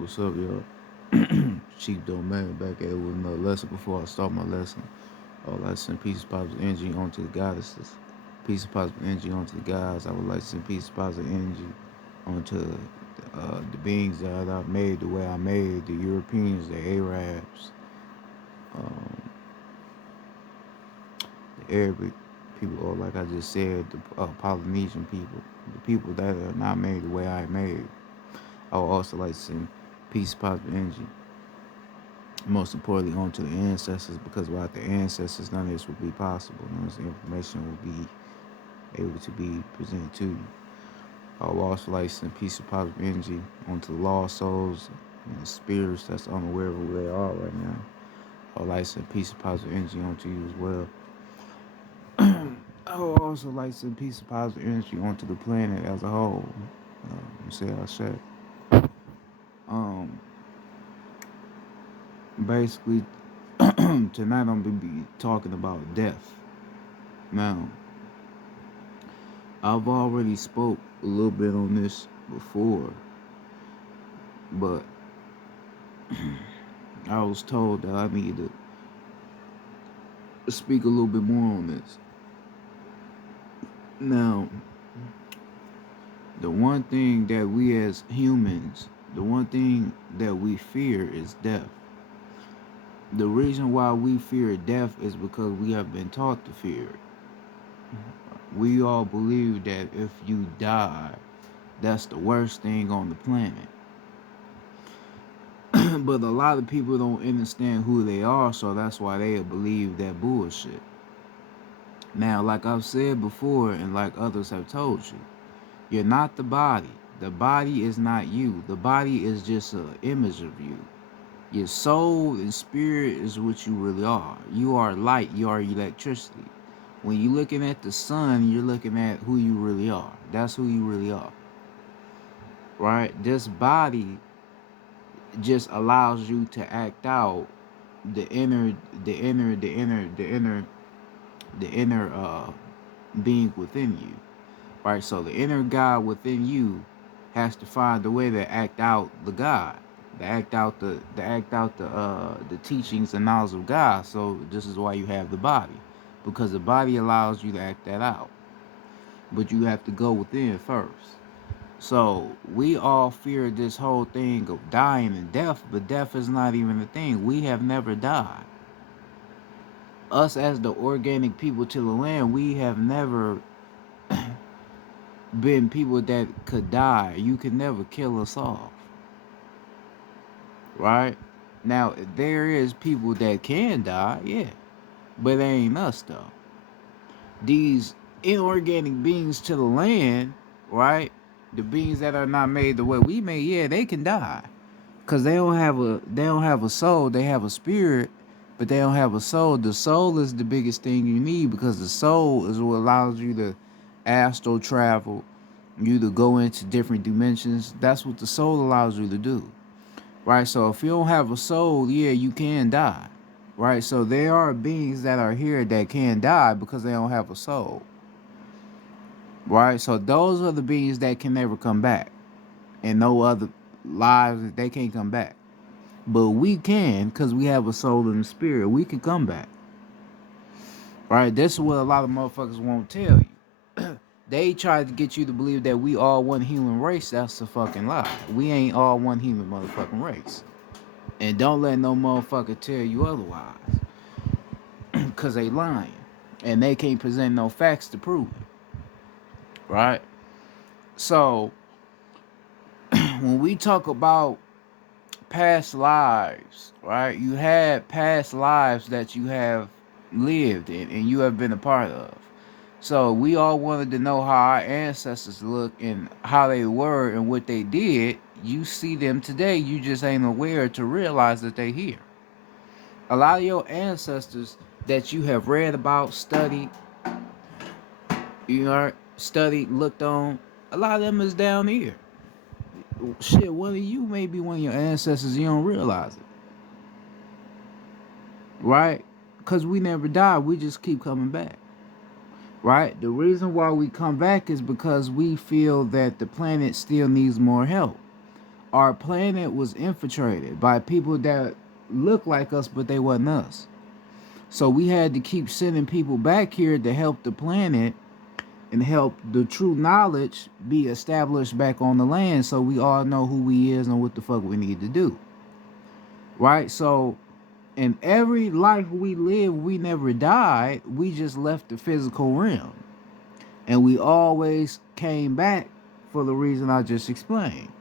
What's up, y'all? Chief Domain back at it with another lesson. Before I start my lesson, I would like to send peace, positive energy onto the goddesses. Peace, positive energy onto the gods. I would like to send peace, positive energy onto the beings that I made the way I made, the Europeans, the Arabs, um, the Arabic people, or like I just said, the Polynesian people, the people that are not made the way I made. I would also like to send peace, positive energy most importantly onto the ancestors, because without the ancestors none of this would be possible. None of this information would be able to be presented to you. I would also like to send peace and positive energy onto the lost souls and the spirits that's unaware of who they are right now. I would like to send peace and positive energy onto you as well. I would also like to send peace and positive energy onto the planet as a whole. Say I said. Um, Basically, tonight I'm gonna be talking about death. Now, I've already spoke a little bit on this before, but I was told that I need to speak a little bit more on this. Now, the one thing that we as humans, the one thing that we fear is death. The reason why we fear death is because we have been taught to fear it. We all believe that if you die, that's the worst thing on the planet. But a lot of people don't understand who they are, so that's why they believe that bullshit. Now, like I've said before, and like others have told you, you're not the body. The body is not you. The body is just an image of you. Your soul and spirit is what you really are. You are light. You are electricity. When you're looking at the sun, you're looking at who you really are. That's who you really are. Right? This body just allows you to act out the inner the inner the inner the inner the inner being within you, right? So the inner God within you has to find a way to act out the God, the teachings and knowledge of God. So this is why you have the body, because the body allows you to act that out, but you have to go within first. So we all fear this whole thing of dying and death, but death is not even a thing. We have never died. Us as the organic people to the land, we have never been people that could die. You could never kill us off, right? Now there is people that can die, yeah, but they ain't us though. These inorganic beings to the land, right? The beings that are not made the way we made, yeah, they can die, cause they don't have a soul. They have a spirit, but they don't have a soul. The soul is the biggest thing you need, because the soul is what allows you to astral travel, you to go into different dimensions. That's what the soul allows you to do, right? So if you don't have a soul, yeah, you can die, right? So there are beings that are here that can die because they don't have a soul, right? So those are the beings that can never come back, and no other lives, they can't come back. But we can, because we have a soul and a spirit. We can come back. Right? This is what a lot of motherfuckers won't tell you. They try to get you to believe that we all one human race. That's a fucking lie. We ain't all one human motherfucking race. And don't let no motherfucker tell you otherwise. Because they lying. And they can't present no facts to prove it. Right? So, when we talk about past lives, right? You had past lives that you have lived in and you have been a part of. So we all wanted to know how our ancestors look and how they were and what they did. You see them today, you just ain't aware to realize that they here. A lot of your ancestors that you have read about, studied, looked on, a lot of them is down here. Shit, one of you may be one of your ancestors, you don't realize it. Right? Because we never die, we just keep coming back. Right? The reason why we come back is because we feel that the planet still needs more help. Our planet was infiltrated by people that looked like us, but they wasn't us. So we had to keep sending people back here to help the planet and help the true knowledge be established back on the land, so we all know who we is and what the fuck we need to do. Right? So in every life we live, we never died. We just left the physical realm. And we always came back for the reason I just explained.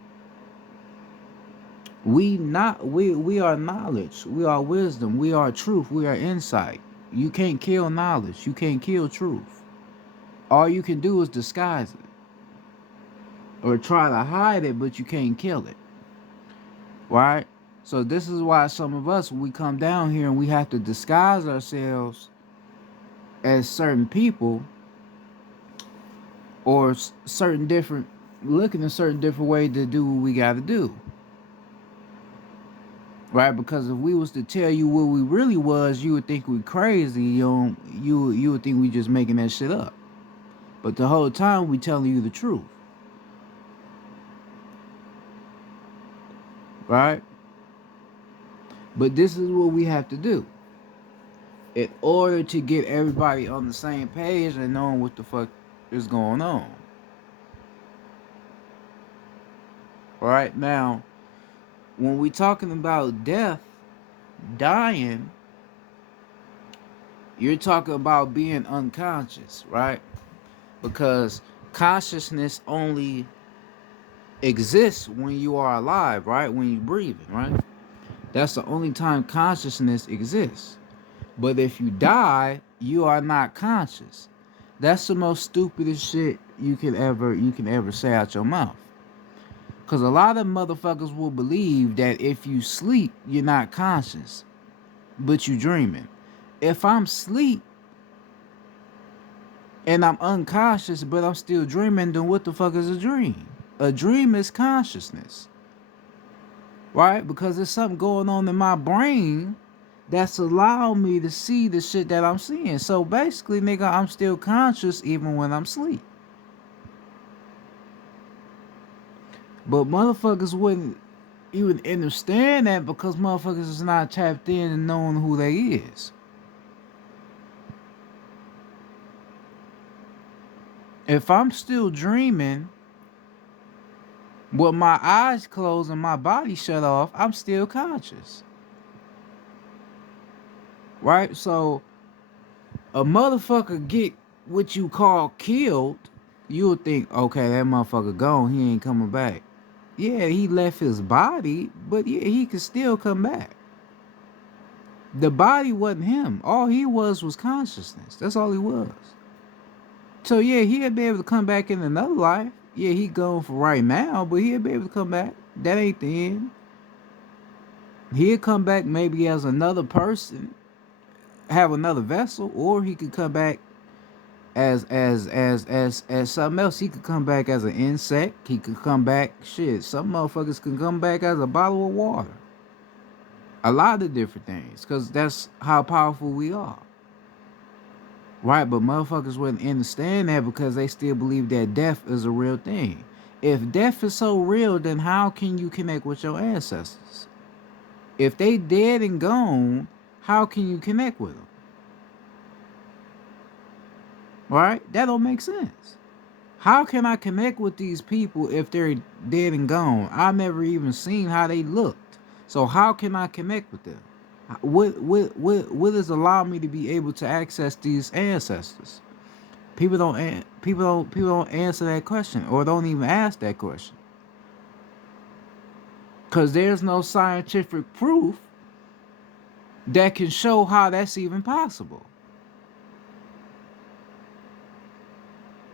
We are knowledge, we are wisdom, we are truth, we are insight. You can't kill knowledge, you can't kill truth. All you can do is disguise it or try to hide it, but you can't kill it. Right? So this is why some of us, we come down here and we have to disguise ourselves as certain people or certain different, looking a certain different way to do what we got to do. Right? Because if we was to tell you what we really was, you would think we crazy. You would think we just making that shit up. But the whole time we telling you the truth. Right? But this is what we have to do in order to get everybody on the same page and knowing what the fuck is going on. Right? Now, when we talking about death, dying, you're talking about being unconscious, right? Because consciousness only exists when you are alive, right? When you're breathing, right? That's the only time consciousness exists. But if you die, you are not conscious. That's the most stupidest shit you can ever say out your mouth. Cause a lot of motherfuckers will believe that if you sleep, you're not conscious, but you dreaming. If I'm asleep and I'm unconscious, but I'm still dreaming, then what the fuck is a dream? A dream is consciousness. Right? Because there's something going on in my brain that's allowing me to see the shit that I'm seeing. So basically, nigga, I'm still conscious even when I'm asleep. But motherfuckers wouldn't even understand that because motherfuckers is not tapped in and knowing who they is. If I'm still dreaming with my eyes closed and my body shut off, I'm still conscious. Right? So a motherfucker get what you call killed, you'll think, okay, that motherfucker gone, he ain't coming back. Yeah, he left his body, but yeah, he could still come back. The body wasn't him. All he was consciousness. That's all he was. So yeah, he'd be able to come back in another life. Yeah, he gone for right now, but he'll be able to come back. That ain't the end. He'll come back maybe as another person, have another vessel, or he could come back as something else. He could come back as an insect. He could come back, shit, some motherfuckers can come back as a bottle of water. A lot of different things, because that's how powerful we are. Right? But motherfuckers wouldn't understand that because they still believe that death is a real thing. If death is so real, then how can you connect with your ancestors? If they dead and gone, how can you connect with them? Right? That don't make sense. How can I connect with these people if they're dead and gone? I've never even seen how they looked. So how can I connect with them? What is allowing me to be able to access these ancestors? People don't answer that question or don't even ask that question. Cause there's no scientific proof that can show how that's even possible.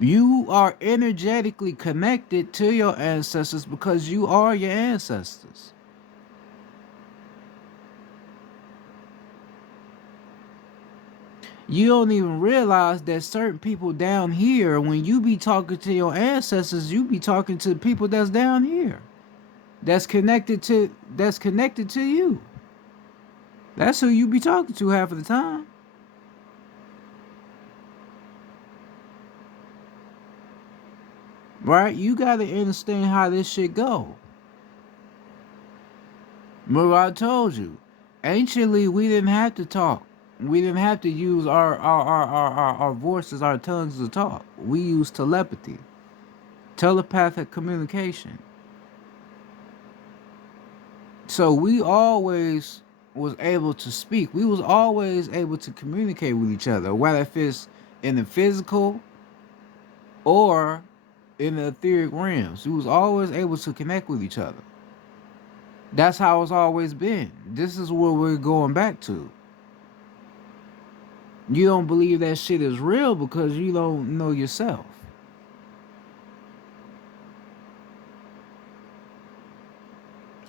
You are energetically connected to your ancestors because you are your ancestors. You don't even realize that certain people down here, when you be talking to your ancestors, you be talking to people that's down here. That's connected to you. That's who you be talking to half of the time. Right? You gotta understand how this shit go. Remember I told you, anciently we didn't have to talk. We didn't have to use our voices, our tongues to talk. We used telepathy, telepathic communication. So we always was able to speak. We was always able to communicate with each other, whether if it's in the physical or in the etheric realms. We was always able to connect with each other. That's how it's always been. This is what we're going back to. You don't believe that shit is real because you don't know yourself.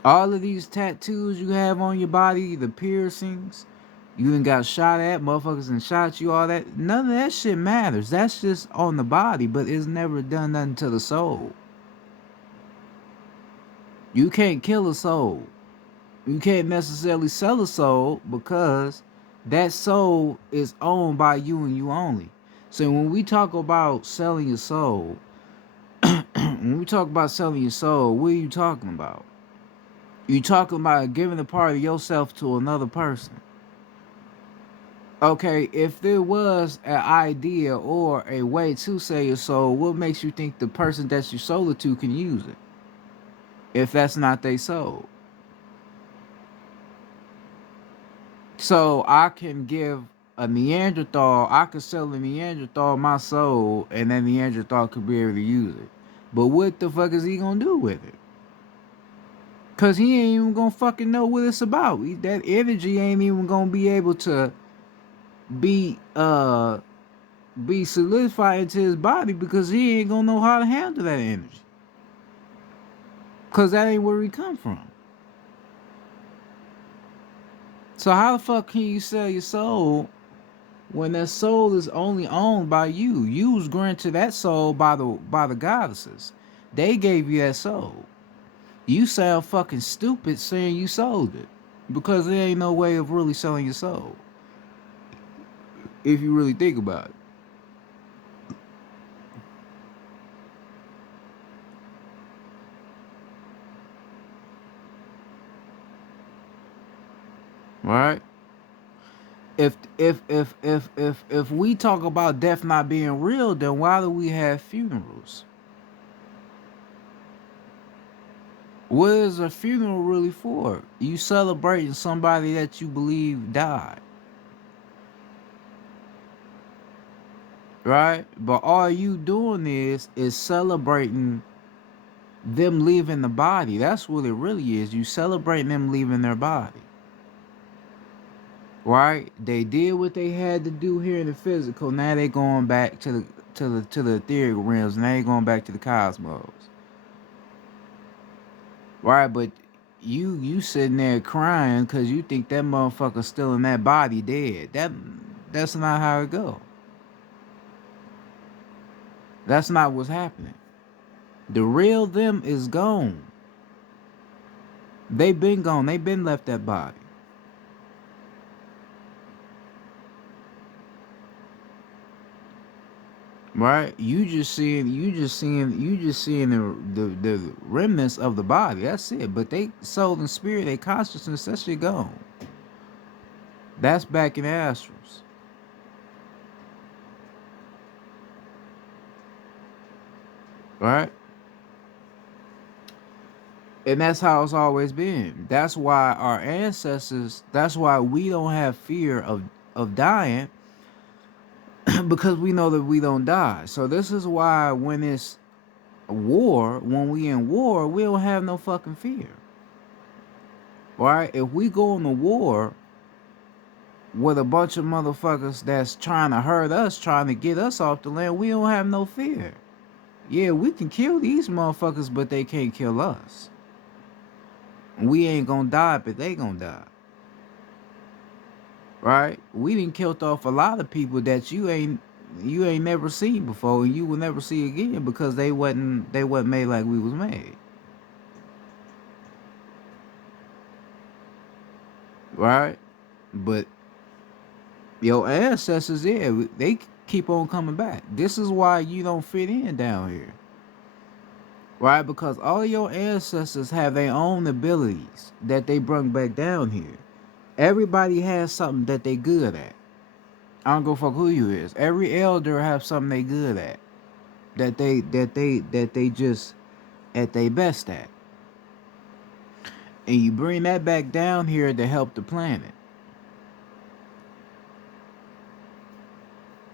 All of these tattoos you have on your body, the piercings, you done got shot at, motherfuckers and shot you, all that. None of that shit matters. That's just on the body, but it's never done nothing to the soul. You can't kill a soul. You can't necessarily sell a soul because that soul is owned by you and you only. So when we talk about selling your soul, when we talk about selling your soul, what are you talking about? You talking about giving a part of yourself to another person. Okay, if there was an idea or a way to sell your soul, what makes you think the person that you sold it to can use it? If that's not their soul. So I can give a Neanderthal, I could sell a Neanderthal my soul, and that Neanderthal could be able to use it. But what the fuck is he gonna do with it? Cause he ain't even gonna fucking know what it's about. That energy ain't even gonna be able to be be solidified into his body because he ain't gonna know how to handle that energy. Cause that ain't where we come from. So how the fuck can you sell your soul when that soul is only owned by you? You was granted that soul by the goddesses. They gave you that soul. You sound fucking stupid saying you sold it. Because there ain't no way of really selling your soul. If you really think about it. Right? If we talk about death not being real, then why do we have funerals? What is a funeral really for? You celebrating somebody that you believe died. Right? But all you doing is celebrating them leaving the body. That's what it really is. You celebrating them leaving their body. Right? They did what they had to do here in the physical. Now they going back to the etheric realms. Now they going back to the cosmos. Right? But you sitting there crying because you think that motherfucker still in that body dead. That's not how it go. That's not what's happening. The real them is gone. They been gone. They been left that body. Right? You just seeing the remnants of the body. That's it. But they soul and spirit, they consciousness, that shit gone. That's back in the astrals. Right? And that's how it's always been. That's why our ancestors, that's why we don't have fear of dying because we know that we don't die. So this is why when it's war, when we in war, we don't have no fucking fear. Right? If we go into war with a bunch of motherfuckers that's trying to hurt us, trying to get us off the land, we don't have no fear. Yeah, we can kill these motherfuckers, but they can't kill us. We ain't gonna die, but they gonna die. Right? We done killed off a lot of people that you ain't never seen before, and you will never see again because they wasn't made like we was made. Right? But your ancestors, yeah, they keep on coming back. This is why you don't fit in down here. right? Because all your ancestors have their own abilities that they bring back down here. Everybody has something that they good at. I don't go fuck who you is. Every elder have something they good at. That they just at their best at. And you bring that back down here to help the planet.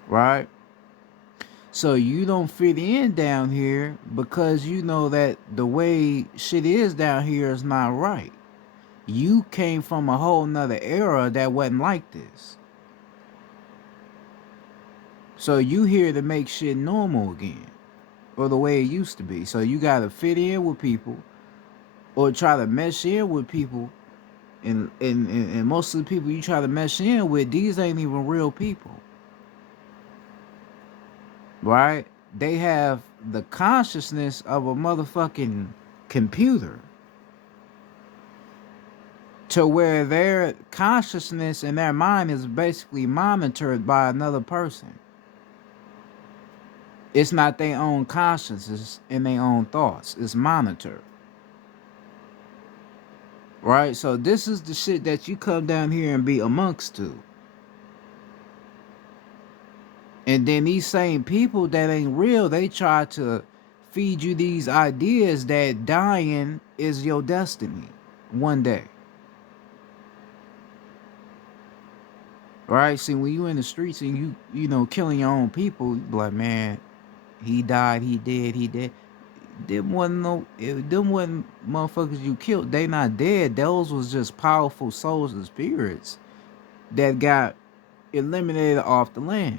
Right? So you don't fit in down here because you know that the way shit is down here is not right. You came from a whole nother era that wasn't like this. So you here to make shit normal again. Or the way it used to be. So you gotta fit in with people or try to mesh in with people. And most of the people you try to mesh in with, these ain't even real people. Right? They have the consciousness of a motherfucking computer. To where their consciousness and their mind is basically monitored by another person. It's not their own consciousness and their own thoughts. It's monitored. Right? So this is the shit that you come down here and be amongst to. And then these same people that ain't real, they try to feed you these ideas that dying is your destiny one day. Right? See, when you in the streets and you know, killing your own people, you be like, man, he died, he dead, he dead. Them wasn't motherfuckers you killed. They not dead. Those was just powerful souls and spirits that got eliminated off the land.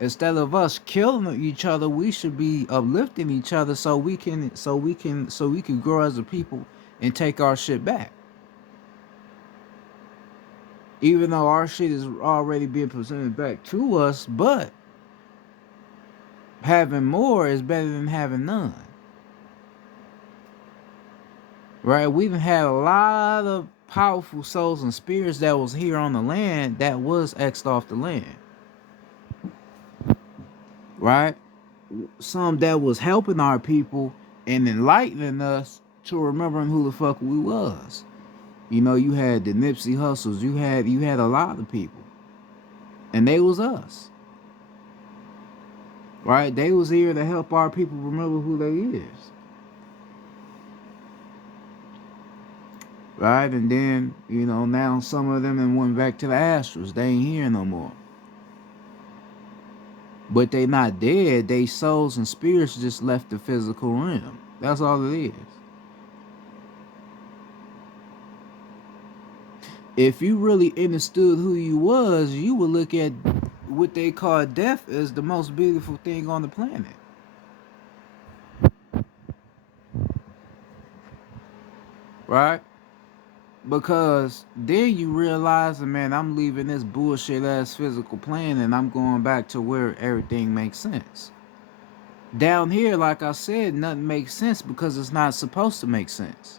Instead of us killing each other, we should be uplifting each other so we can grow as a people and take our shit back. Even though our shit is already being presented back to us, but having more is better than having none. Right? We've had a lot of powerful souls and spirits that was here on the land that was X'd off the land. Right? Some that was helping our people and enlightening us to remembering who the fuck we was. You know, you had the Nipsey Hustles, you had a lot of people. And they was us. Right? They was here to help our people remember who they is. Right? And then, you know, now some of them went back to the Astros. They ain't here no more. But they not dead. They souls and spirits just left the physical realm. That's all it is. If you really understood who you was, you would look at what they call death as the most beautiful thing on the planet. Right? Because then you realize, man, I'm leaving this bullshit ass physical plane and I'm going back to where everything makes sense. Down here, like I said, nothing makes sense because it's not supposed to make sense.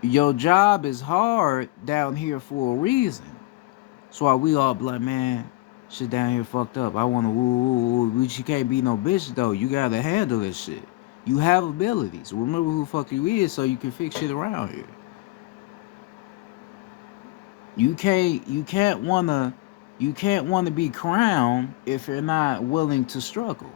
Your job is hard down here for a reason. That's why we all be like, man, shit down here fucked up. I want to woo. You can't be no bitch though. You gotta handle this shit. You have abilities. Remember who the fuck you is so you can fix shit around here. You can't wanna be crowned if you're not willing to struggle.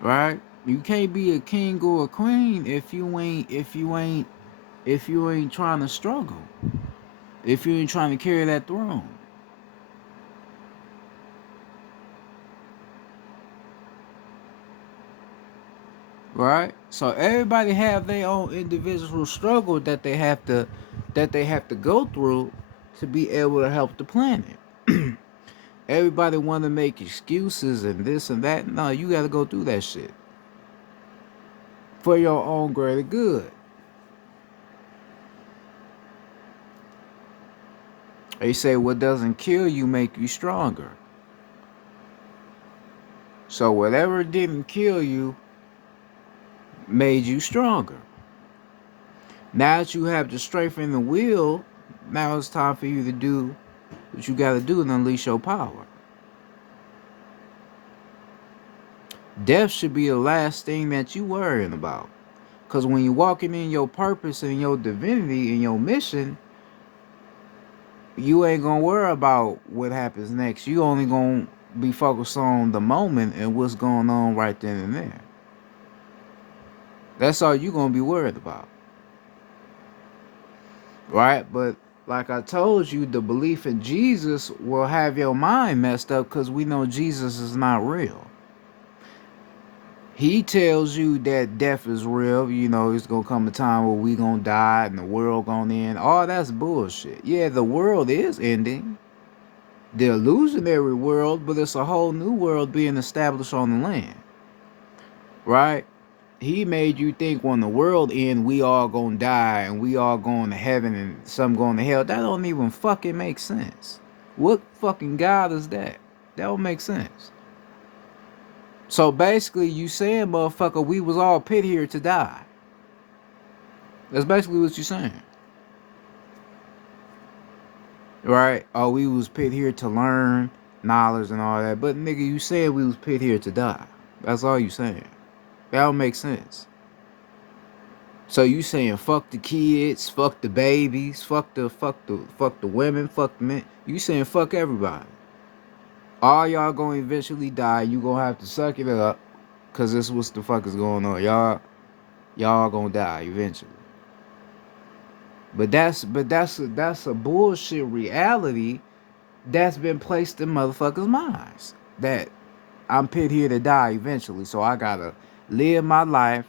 Right? You can't be a king or a queen if you ain't trying to struggle. If you ain't trying to carry that throne. Right? So everybody have their own individual struggle that they have to go through to be able to help the planet. Everybody want to make excuses and this and that. No, you got to go through that shit for your own greater good. They say what doesn't kill you make you stronger. So whatever didn't kill you made you stronger. Now that you have the strength in the will, now it's time for you to do What you gotta do is unleash your power. Death should be the last thing that you worrying about. Cause when you walking in your purpose and your divinity and your mission, you ain't gonna worry about what happens next. You only gonna be focused on the moment and what's going on right then and there. That's all you gonna be worried about. Right? But like I told you, the belief in Jesus will have your mind messed up because we know Jesus is not real. He tells you that death is real. You know, it's gonna come a time where we gonna die and the world gonna end. All that's bullshit. Yeah, the world is ending. The illusionary world, but it's a whole new world being established on the land. Right? He made you think when the world end, we all gonna die and we all going to heaven and some going to hell. That don't even fucking make sense. What fucking God is that? That don't make sense. So basically, you saying, motherfucker, we was all put here to die. That's basically what you saying. Right? Oh, we was put here to learn knowledge and all that. But nigga, you said we was put here to die. That's all you saying. That don't make sense. So you saying fuck the kids, fuck the babies, fuck the women, fuck the men. You saying fuck everybody. All y'all gonna eventually die. You gonna have to suck it up, cause this what's the fuck is going on. Y'all gonna die eventually. But that's a bullshit reality that's been placed in motherfuckers' minds. That I'm put here to die eventually, so I gotta live my life.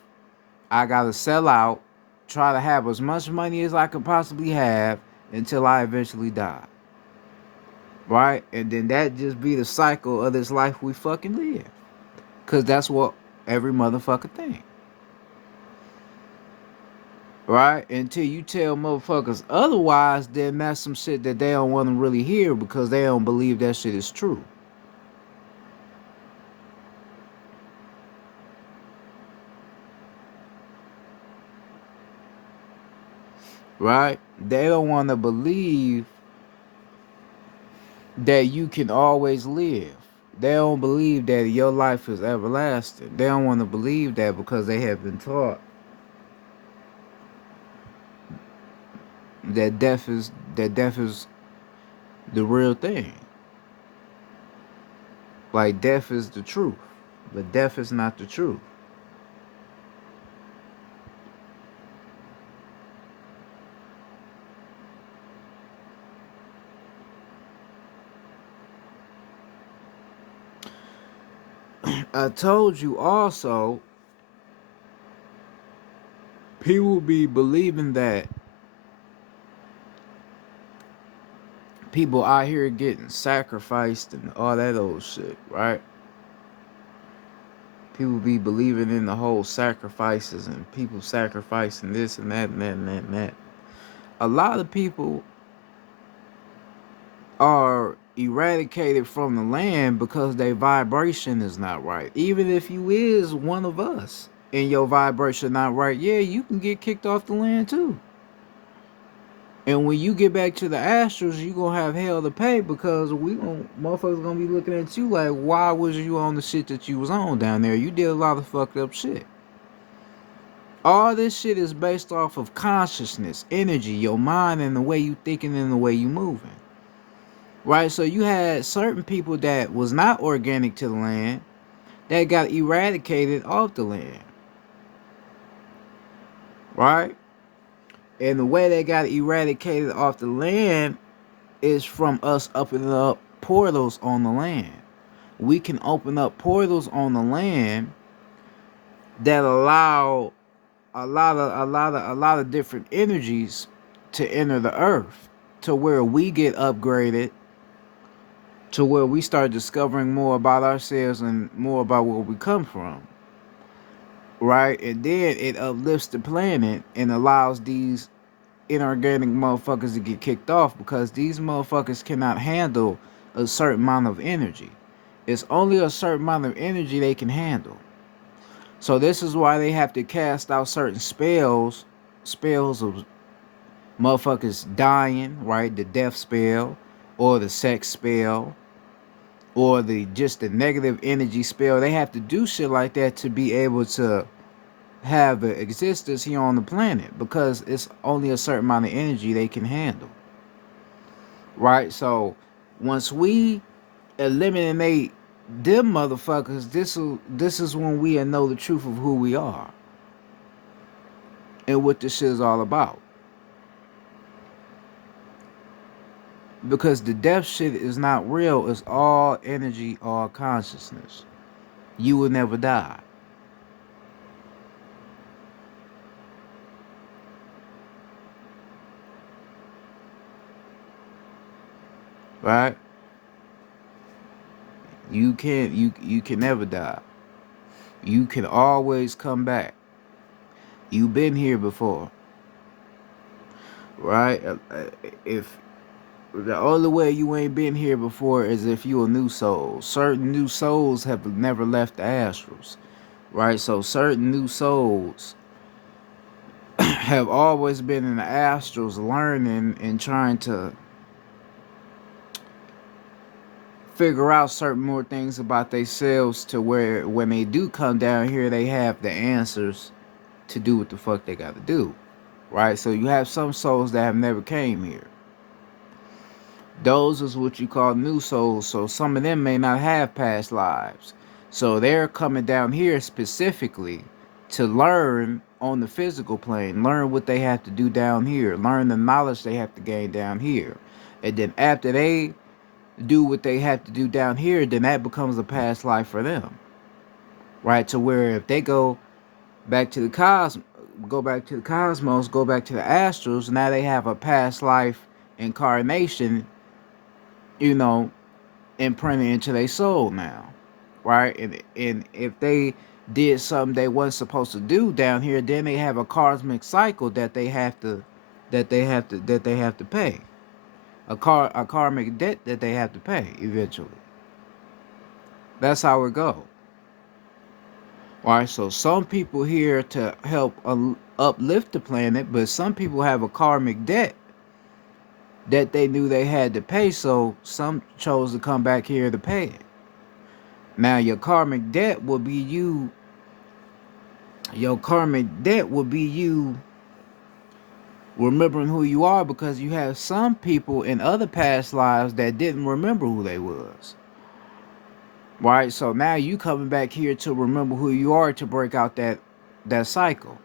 I gotta sell out, try to have as much money as I could possibly have until I eventually die. Right? And then that just be the cycle of this life we fucking live. Cause that's what every motherfucker think. Right? Until you tell motherfuckers otherwise, then that's some shit that they don't want to really hear because they don't believe that shit is true. Right? They don't want to believe that you can always live. They don't believe that your life is everlasting. They don't want to believe that because they have been taught that death is the real thing. Like death is the truth, but death is not the truth. I told you also, people be believing that people out here getting sacrificed and all that old shit, right? People be believing in the whole sacrifices and people sacrificing this and that and that and that and that. A lot of people are eradicated from the land because their vibration is not right. Even if you is one of us and your vibration not right, yeah, you can get kicked off the land too. And when you get back to the astrals, you gonna have hell to pay because motherfuckers gonna be looking at you like, why was you on the shit that you was on down there? You did a lot of fucked up shit. All this shit is based off of consciousness, energy, your mind, and the way you thinking and the way you moving. Right? So you had certain people that was not organic to the land that got eradicated off the land. Right? And the way they got eradicated off the land is from us opening up portals on the land. We can open up portals on the land that allow a lot of different energies to enter the earth, to where we get upgraded, to where we start discovering more about ourselves and more about where we come from. Right? And then it uplifts the planet and allows these inorganic motherfuckers to get kicked off because these motherfuckers cannot handle a certain amount of energy. It's only a certain amount of energy they can handle. So this is why they have to cast out certain spells of motherfuckers dying, right? The death spell, or the sex spell, or the negative energy spell. They have to do shit like that to be able to have an existence here on the planet, because it's only a certain amount of energy they can handle. Right? So once we eliminate them motherfuckers, this is when we know the truth of who we are and what this shit is all about. Because the death shit is not real. It's all energy, all consciousness. You will never die. Right? You can't you can never die. You can always come back. You've been here before. Right? If the only way you ain't been here before is if you a new soul. Certain new souls have never left the astrals. Right? So certain new souls have always been in the astrals learning and trying to figure out certain more things about themselves, to where when they do come down here, they have the answers to do what the fuck they got to do. Right? So you have some souls that have never came here. Those is what you call new souls. So some of them may not have past lives. So they're coming down here specifically to learn on the physical plane, learn what they have to do down here, learn the knowledge they have to gain down here. And then after they do what they have to do down here, then that becomes a past life for them. Right? To where if they go back to the cosmos, go back to the astrals, now they have a past life incarnation, you know, imprinted into their soul now. Right? And if they did something they wasn't supposed to do down here, then they have a cosmic cycle that they have to pay. A karmic debt that they have to pay eventually. That's how it go. Alright, so some people here to help uplift the planet, but some people have a karmic debt that they knew they had to pay, so some chose to come back here to pay it. Now your karmic debt will be you remembering who you are, because you have some people in other past lives that didn't remember who they was. Right? So now you coming back here to remember who you are, to break out that cycle.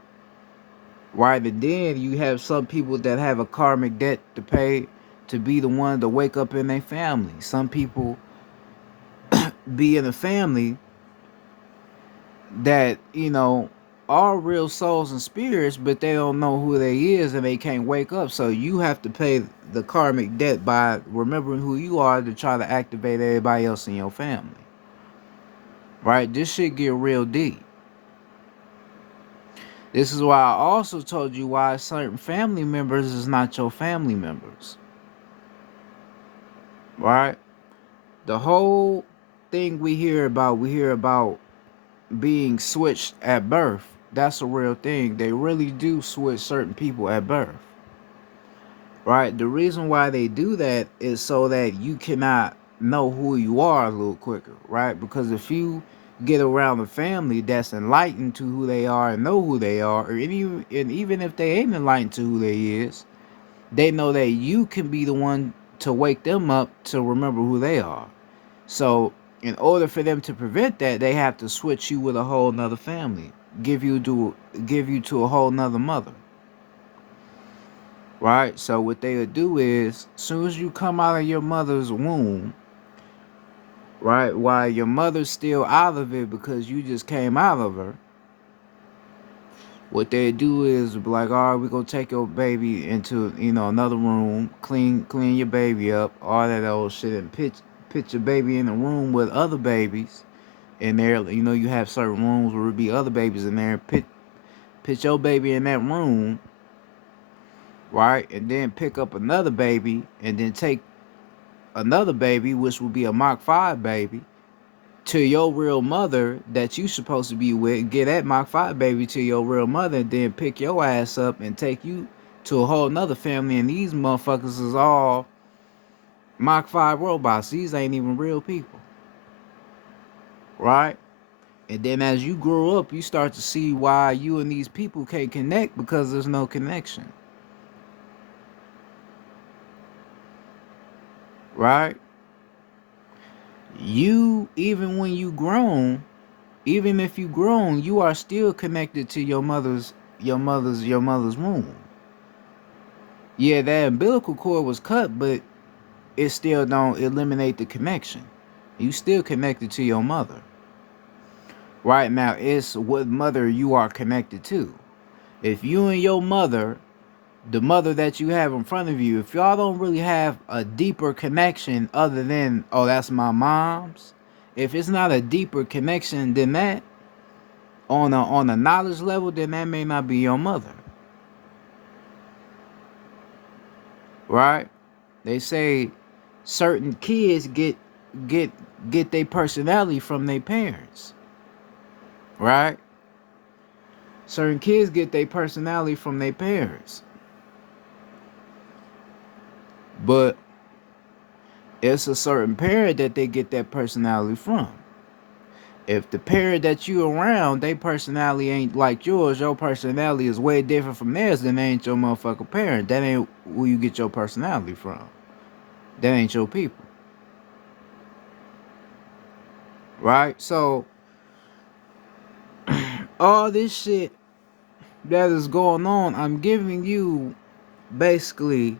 Right? And then you have some people that have a karmic debt to pay, to be the one to wake up in their family. Some people be in a family that, you know, are real souls and spirits, but they don't know who they is and they can't wake up. So you have to pay the karmic debt by remembering who you are, to try to activate everybody else in your family. Right? This shit get real deep. This is why I also told you why certain family members is not your family members. Right? The whole thing we hear about being switched at birth. That's a real thing. They really do switch certain people at birth. Right? The reason why they do that is so that you cannot know who you are a little quicker. Right? Because if you get around a family that's enlightened to who they are and know who they are, and even if they ain't enlightened to who they is, they know that you can be the one to wake them up to remember who they are. So in order for them to prevent that, they have to switch you with a whole nother family, give you to a whole nother mother. Right? So what they would do is, as soon as you come out of your mother's womb, right, while your mother's still out of it because you just came out of her, what they do is be like, all right, we're gonna take your baby into, you know, another room, clean your baby up, all that old shit, and pitch your baby in a room with other babies in there. You know, you have certain rooms where there be other babies in there. Pitch your baby in that room, right, and then pick up another baby, and then take another baby, which would be a Mach 5 baby, to your real mother that you supposed to be with, get that Mach 5 baby to your real mother, and then pick your ass up and take you to a whole nother family. And these motherfuckers is all Mach 5 robots. These ain't even real people. Right? And then as you grow up, you start to see why you and these people can't connect because there's no connection. Right? You, even when you grown, even if you grown, you are still connected to your mother's womb. Yeah, that umbilical cord was cut, but it still don't eliminate the connection. You still connected to your mother. Right now, it's what mother you are connected to. If you and your mother, the mother that you have in front of you, if y'all don't really have a deeper connection other than, oh, that's my mom's, if it's not a deeper connection than that, on a knowledge level, then that may not be your mother. Right? They say certain kids get get their personality from their parents. Right? Certain kids get their personality from their parents. But it's a certain parent that they get that personality from. If the parent that you around, their personality ain't like yours, your personality is way different from theirs, then they ain't your motherfucking parent. That ain't who you get your personality from. That ain't your people. Right? So all this shit that is going on, I'm giving you basically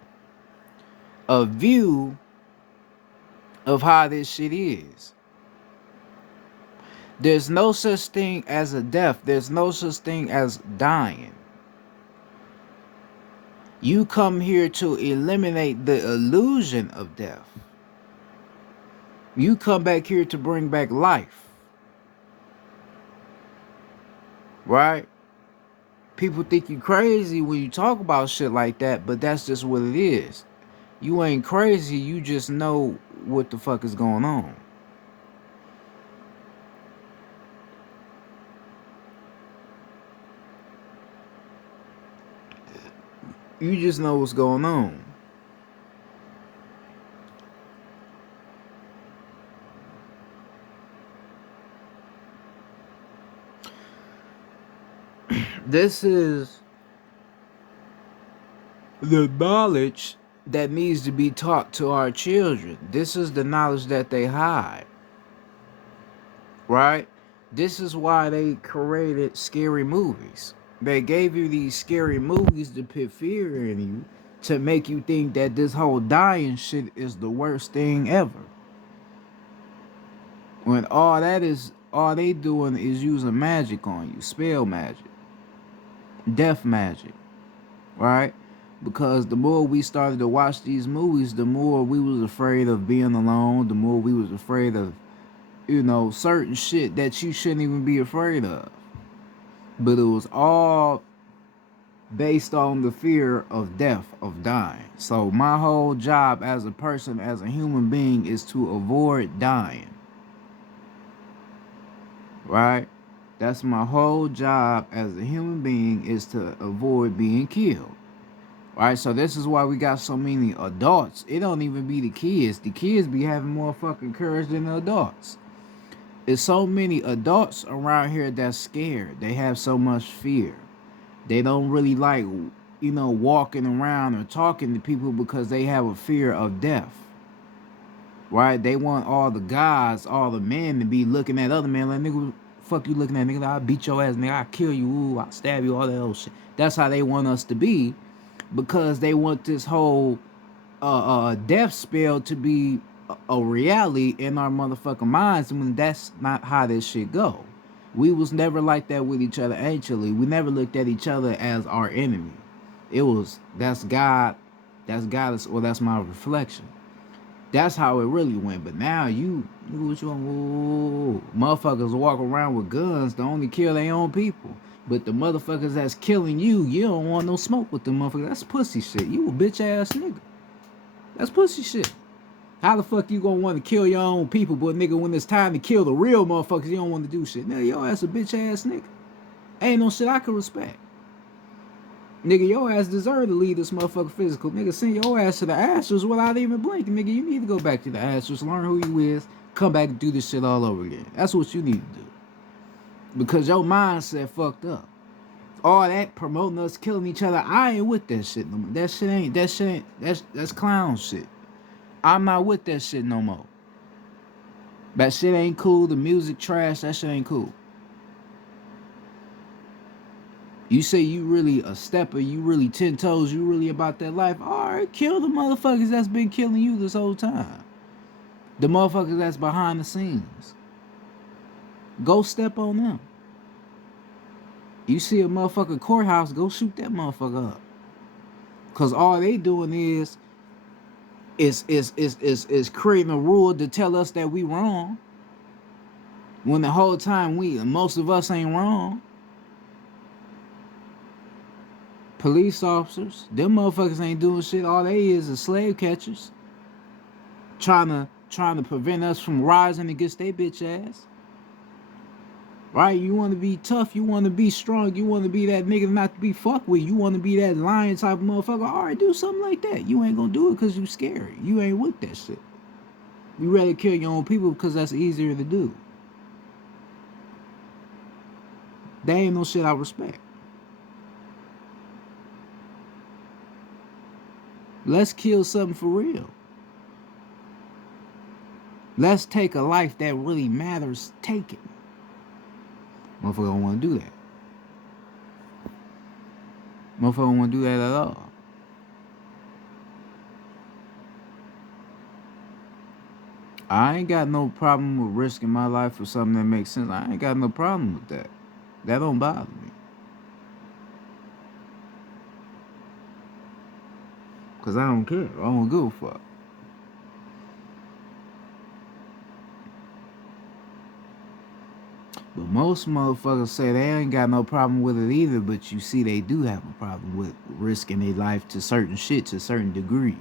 a view of how this shit is. There's no such thing as a death. There's no such thing as dying. You come here to eliminate the illusion of death. You come back here to bring back life. Right? People think you crazy when you talk about shit like that, but that's just what it is. You ain't crazy, you just know what the fuck is going on. You just know what's going on. This is the knowledge that needs to be taught to our children. This is the knowledge that they hide. Right? This is why they created scary movies. They gave you these scary movies to put fear in you, to make you think that this whole dying shit is the worst thing ever. When all they doing is using magic on you, spell magic, death magic, right? Because the more we started to watch these movies, the more we was afraid of being alone, the more we was afraid of, certain shit that you shouldn't even be afraid of. But it was all based on the fear of death, of dying. So my whole job as a person, as a human being, is to avoid dying. Right? That's my whole job as a human being, is to avoid being killed. Right? So this is why we got so many adults. It don't even be the kids. The kids be having more fucking courage than the adults. There's so many adults around here that's scared. They have so much fear. They don't really like, walking around or talking to people because they have a fear of death. Right? They want all the guys, all the men to be looking at other men like, nigga, fuck you looking at, nigga? I'll beat your ass, nigga. I'll kill you. Ooh, I'll stab you, all that old shit. That's how they want us to be, because they want this whole death spell to be a reality in our motherfucking minds, when that's not how this shit go. We was never like that with each other anciently. We never looked at each other as our enemy. It was, that's God, or that's my reflection. That's how it really went. But now motherfuckers walk around with guns to only kill their own people. But the motherfuckers that's killing you, you don't want no smoke with them motherfuckers. That's pussy shit. You a bitch ass nigga. That's pussy shit. How the fuck you gonna want to kill your own people, but nigga, when it's time to kill the real motherfuckers, you don't want to do shit. Nigga, your ass a bitch ass nigga. Ain't no shit I can respect. Nigga, your ass deserve to leave this motherfucker physical. Nigga, send your ass to the Astros without even blinking. Nigga, you need to go back to the Astros, learn who you is, come back and do this shit all over again. That's what you need to do. Because your mindset fucked up. All that promoting us killing each other, I ain't with that shit no more. That shit ain't, that's clown shit. I'm not with that shit no more. That shit ain't cool. The music trash, that shit ain't cool. You say you really a stepper, you really 10 toes, you really about that life. Alright, kill the motherfuckers that's been killing you this whole time. The motherfuckers that's behind the scenes. Go step on them. You see a motherfucking courthouse, go shoot that motherfucker up. Cause all they doing is creating a rule to tell us that we wrong. When the whole time most of us ain't wrong. Police officers, them motherfuckers ain't doing shit. All they is slave catchers. Trying to prevent us from rising against their bitch ass. Right? You want to be tough. You want to be strong. You want to be that nigga not to be fucked with. You want to be that lion type of motherfucker. All right, do something like that. You ain't gonna do it because you scary. You ain't with that shit. You rather kill your own people because that's easier to do. That ain't no shit I respect. Let's kill something for real. Let's take a life that really matters. Take it. Motherfucker don't want to do that. Motherfucker don't want to do that at all. I ain't got no problem with risking my life for something that makes sense. I ain't got no problem with that. That don't bother me. Cause I don't care. I don't give a fuck. But most motherfuckers say they ain't got no problem with it either, but you see they do have a problem with risking their life to certain shit to certain degrees.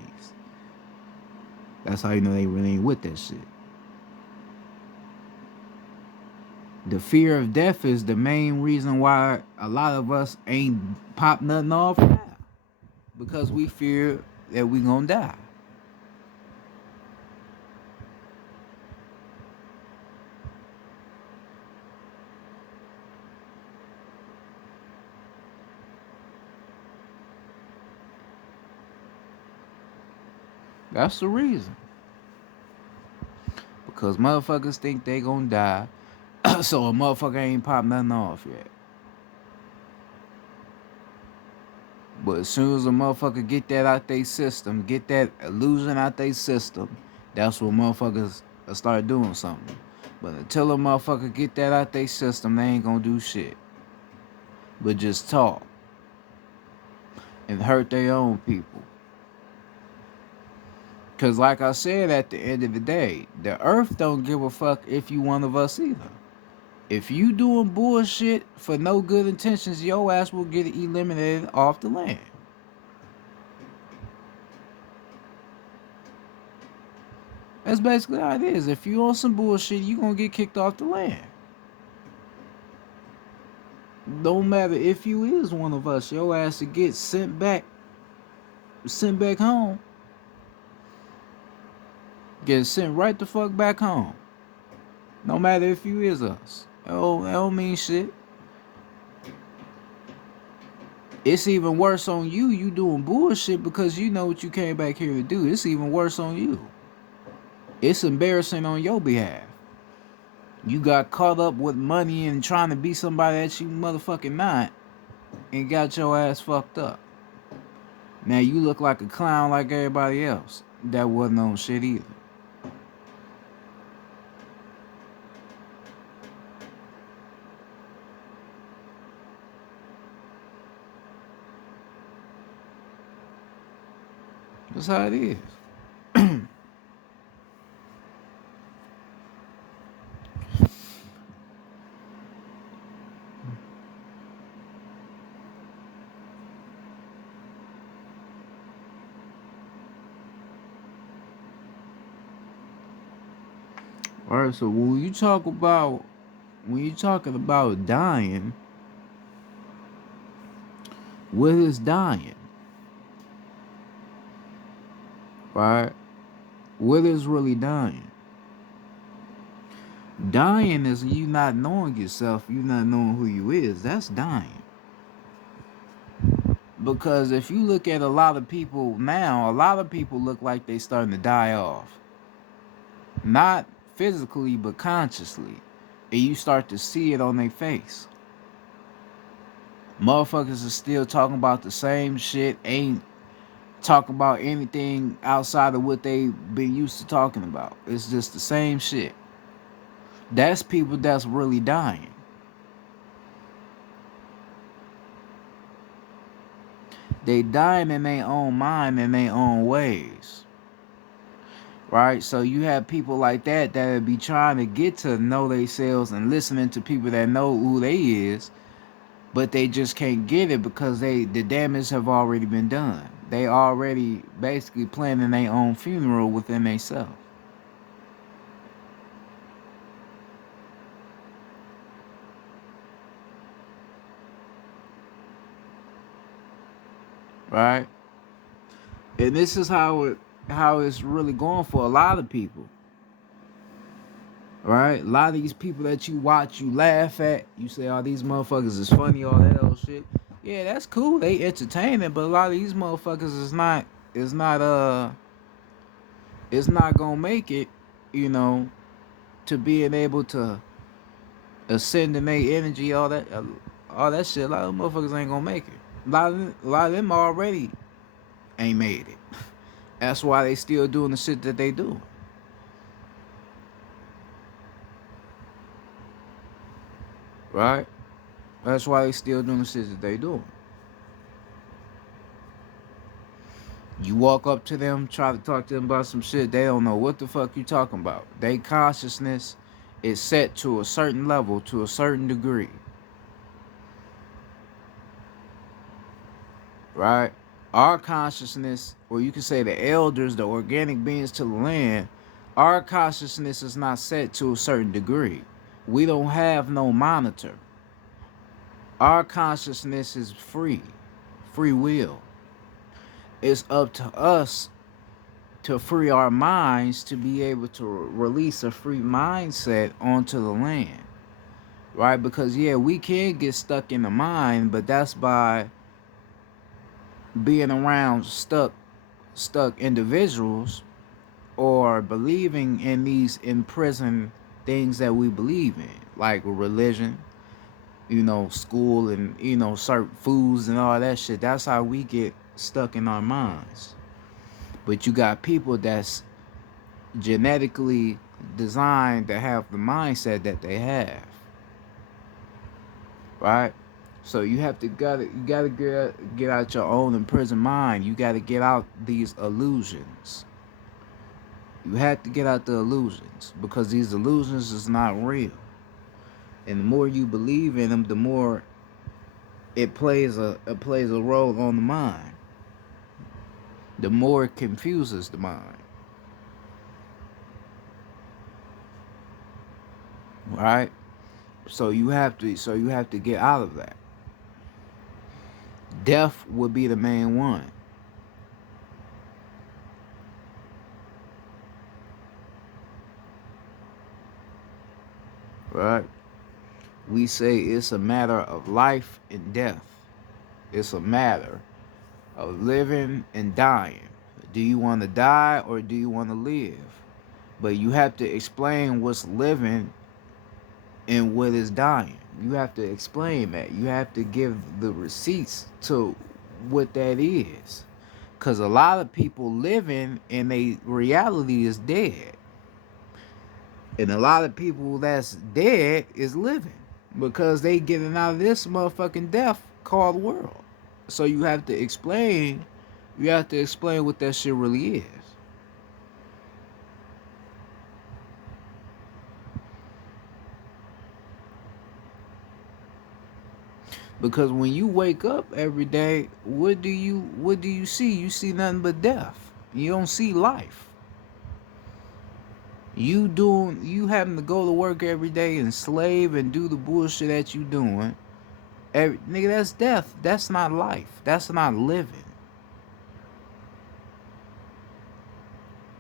That's how you know they really ain't with that shit. The fear of death is the main reason why a lot of us ain't pop nothing off now. Because we fear that we gonna die. That's the reason. Because motherfuckers think they gonna die. So a motherfucker ain't pop nothing off yet. But as soon as a motherfucker get that out their system, get that illusion out their system, that's when motherfuckers start doing something. But until a motherfucker get that out their system, they ain't gonna do shit. But just talk. And hurt their own people. Cause like I said, at the end of the day, the earth don't give a fuck if you one of us either. If you doing bullshit for no good intentions, your ass will get eliminated off the land. That's basically how it is. If you on some bullshit, you gonna get kicked off the land. Don't matter if you is one of us, your ass to get sent back home. Get sent right the fuck back home. No matter if you is us. That don't mean shit. It's even worse on you. You doing bullshit because you know what you came back here to do. It's even worse on you. It's embarrassing on your behalf. You got caught up with money and trying to be somebody that you motherfucking not and got your ass fucked up. Now you look like a clown like everybody else that wasn't on shit either. That's how it is. Alright, so when you talking about dying, What is dying? Right? What is really dying? Dying is you not knowing yourself, you not knowing who you is. That's dying. Because if you look at a lot of people now, a lot of people look like they starting to die off. Not physically, but consciously. And you start to see it on their face. Motherfuckers are still talking about the same shit, ain't talking about anything outside of what they been used to talking about. It's just the same shit. That's people that's really dying. They dying in their own mind, in their own ways. Right? So you have people like that that be trying to get to know themselves and listening to people that know who they is, but they just can't get it because the damage have already been done. They already basically planning their own funeral within themselves. Right? And this is how it's really going for a lot of people. Right? A lot of these people that you watch, you laugh at, you say, "Oh, these motherfuckers is funny," all that old shit. Yeah, that's cool. They entertaining, but a lot of these motherfuckers is not gonna make it, you know, to being able to ascend and make energy, all that shit. A lot of motherfuckers ain't gonna make it. A lot of them already ain't made it. That's why they still doing the shit that they do. Right? That's why they still doing the shit that they do. You walk up to them, try to talk to them about some shit, they don't know what the fuck you talking about. They consciousness is set to a certain level, to a certain degree. Right? Our consciousness, or you can say the elders, the organic beings to the land, our consciousness is not set to a certain degree. We don't have no monitor. Our consciousness is free will. It's up to us to free our minds to be able to release a free mindset onto the land. Right? Because yeah, we can get stuck in the mind, but that's by being around stuck individuals or believing in these imprisoned things that we believe in, like religion, you know, school, and you know, certain foods and all that shit. That's how we get stuck in our minds. But you got people that's genetically designed to have the mindset that they have, right? So you have to you gotta get out your own imprisoned mind. You gotta get out these illusions. You have to get out the illusions because these illusions is not real. And the more you believe in them, the more it plays a role on the mind. The more it confuses the mind. Right? So you have to get out of that. Death would be the main one. Right? We say it's a matter of life and death. It's a matter of living and dying. Do you want to die or do you want to live? But you have to explain what's living and what is dying. You have to explain that. You have to give the receipts to what that is. Because a lot of people living and they reality is dead. And a lot of people that's dead is living because they getting out of this motherfucking death called world. So you have to explain what that shit really is. Because when you wake up every day, what do you see? You see nothing but death. You don't see life. You having to go to work every day and slave and do the bullshit that you doing, Nigga, that's death. That's not life. That's not living.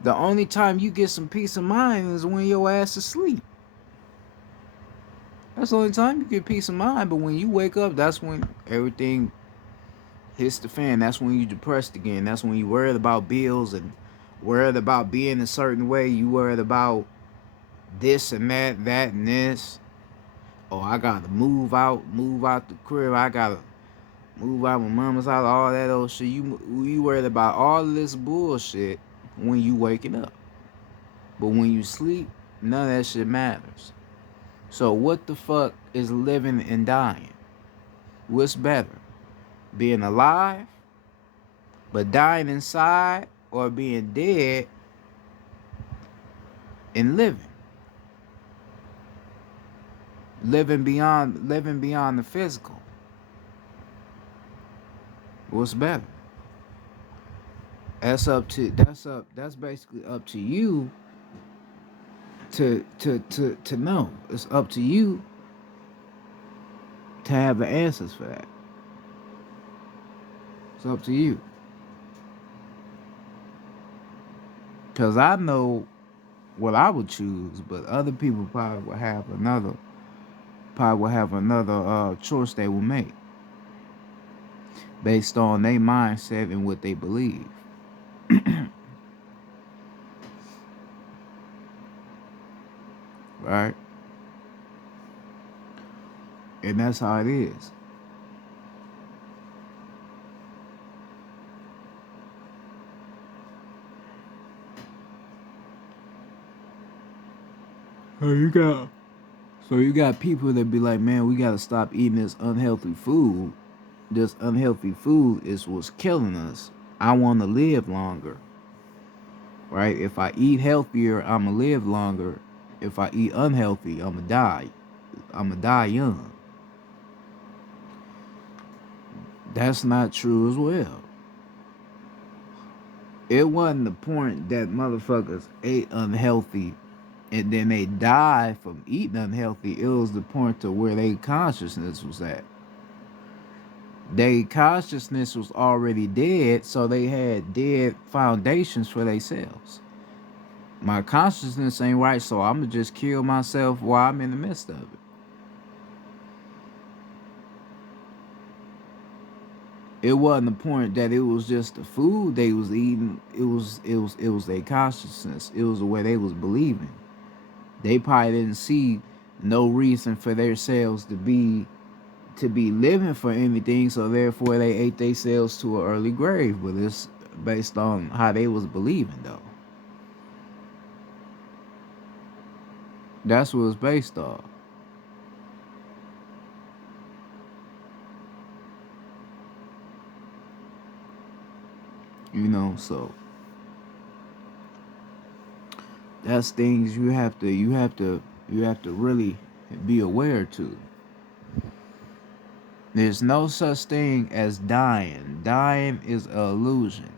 The only time you get some peace of mind is when your ass is asleep. That's the only time you get peace of mind. But when you wake up, that's when everything hits the fan. That's when you depressed again. That's when you worried about bills and worried about being a certain way. You worried about this and that and this. Oh, I gotta move out the crib. I gotta move out my mama's house, all that old shit. You worried about all of this bullshit when you waking up. But when you sleep, none of that shit matters. So what the fuck is living and dying? What's better? Being alive, but dying inside, or being dead and living? Living beyond the physical. What's better? That's basically up to you to know. It's up to you to have the answers for that. It's up to you. Cause I know what I would choose, but other people probably will have another choice they will make based on their mindset and what they believe. Right? And that's how it is. So you got people that be like, man, we gotta stop eating this unhealthy food. This unhealthy food is what's killing us. I wanna live longer. Right? If I eat healthier, I'ma live longer. If I eat unhealthy, I'ma die. I'ma die young. That's not true as well. It wasn't the point that motherfuckers ate unhealthy and then they died from eating unhealthy. It was the point to where their consciousness was at. Their consciousness was already dead, so they had dead foundations for themselves. My consciousness ain't right, so I'ma just kill myself while I'm in the midst of it. It wasn't the point that it was just the food they was eating. It was their consciousness. It was the way they was believing. They probably didn't see no reason for themselves to be living for anything, so therefore they ate themselves to an early grave. But it's based on how they was believing, though. That's what it's based on. So that's things you have to really be aware to. There's no such thing as dying. Dying is an illusion.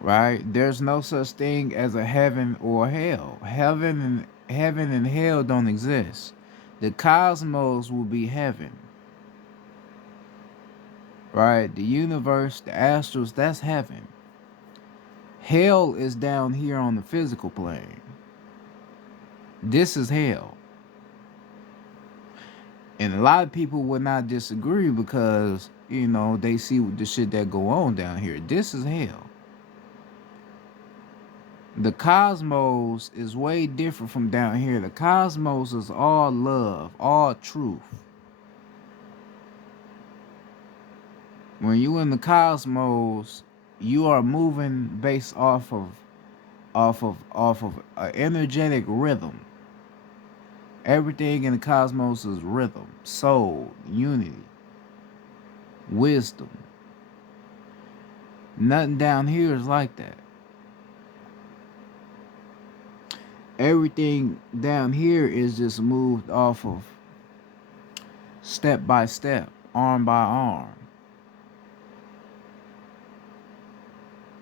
Right? There's no such thing as a heaven or hell. Heaven and hell don't exist. The cosmos will be heaven. Right? The universe, the astrals, that's heaven. Hell is down here on the physical plane. This is hell. And a lot of people would not disagree because, they see the shit that go on down here. This is hell. The cosmos is way different from down here. The cosmos is all love, all truth. When you in the cosmos, you are moving based off of an energetic rhythm. Everything in the cosmos is rhythm, soul, unity, wisdom. Nothing down here is like that. Everything down here is just moved off of step by step, arm by arm.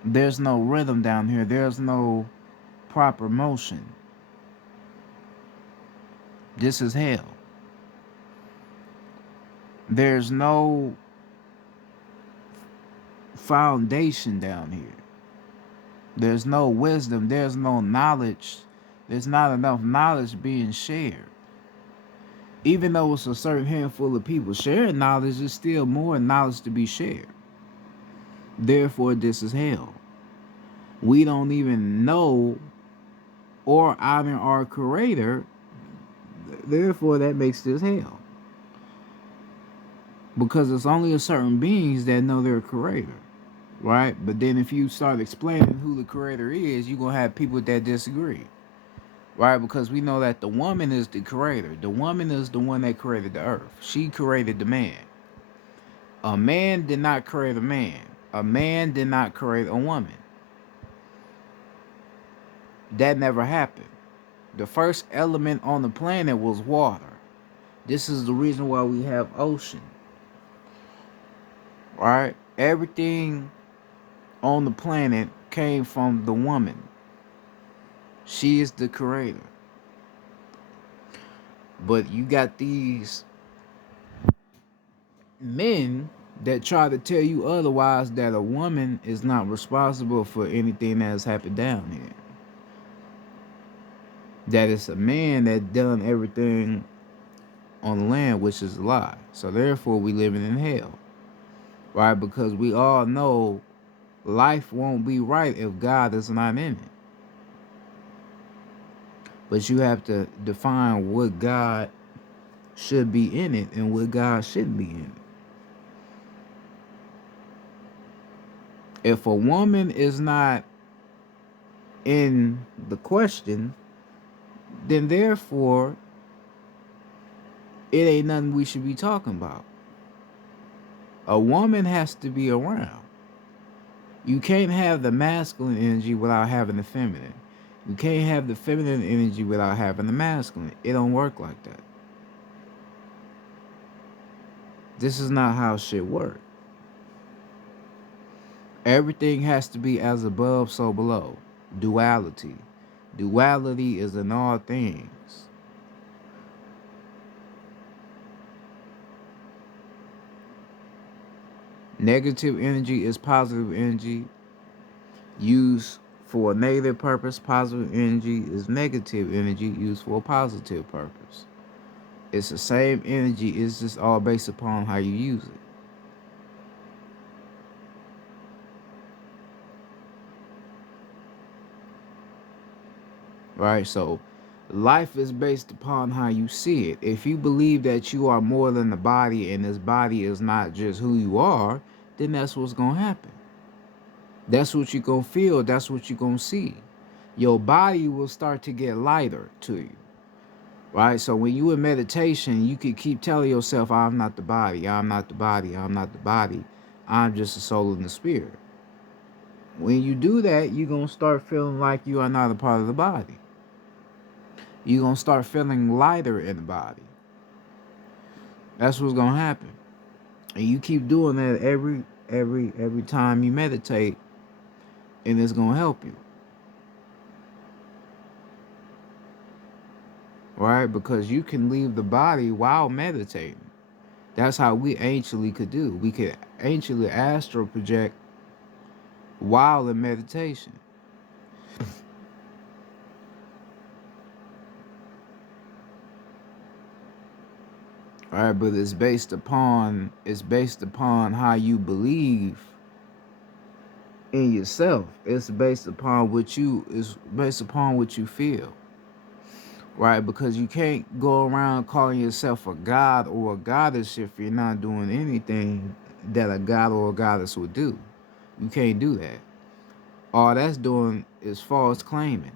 There's no rhythm down here. There's no proper motion. This is hell. There's no foundation down here. There's no wisdom. There's no knowledge. There's not enough knowledge being shared. Even though it's a certain handful of people sharing knowledge, there's still more knowledge to be shared. Therefore, this is hell. We don't even know or honor our creator. Therefore, that makes this hell. Because it's only a certain beings that know their creator. Right? But then if you start explaining who the creator is, you're going to have people that disagree. Right? Because we know that the woman is the creator. The woman is the one that created the earth. She created the man. A man did not create a man. A man did not create a woman. That never happened. The first element on the planet was water. This is the reason why we have ocean. Right? Everything on the planet came from the woman. She is the creator. But you got these men that try to tell you otherwise, that a woman is not responsible for anything that has happened down here. That it's a man that done everything on the land, which is a lie. So therefore we living in hell. Right? Because we all know life won't be right if God is not in it. But you have to define what God should be in it and what God shouldn't be in it. If a woman is not in the question, then therefore it ain't nothing we should be talking about. A woman has to be around. You can't have the masculine energy without having the feminine. You can't have the feminine energy without having the masculine. It don't work like that. This is not how shit works. Everything has to be as above, so below. Duality. Duality is in all things. Negative energy is positive energy used for a negative purpose. Positive energy is negative energy used for a positive purpose. It's the same energy. It's just all based upon how you use it. Right? So life is based upon how you see it. If you believe that you are more than the body and this body is not just who you are, then that's what's going to happen. That's what you're going to feel. That's what you're going to see. Your body will start to get lighter to you. Right? So when you in meditation, you can keep telling yourself, I'm not the body. I'm not the body. I'm not the body. I'm just a soul and the spirit. When you do that, you're going to start feeling like you are not a part of the body. You're going to start feeling lighter in the body. That's what's going to happen. And you keep doing that every time you meditate, and it's going to help you. Right? Because you can leave the body while meditating. That's how we anciently could do. We could anciently astral project while in meditation. All right, but it's based upon how you believe in yourself. It's based upon what you feel. Right? Because you can't go around calling yourself a god or a goddess if you're not doing anything that a god or a goddess would do. You can't do that. All that's doing is false claiming.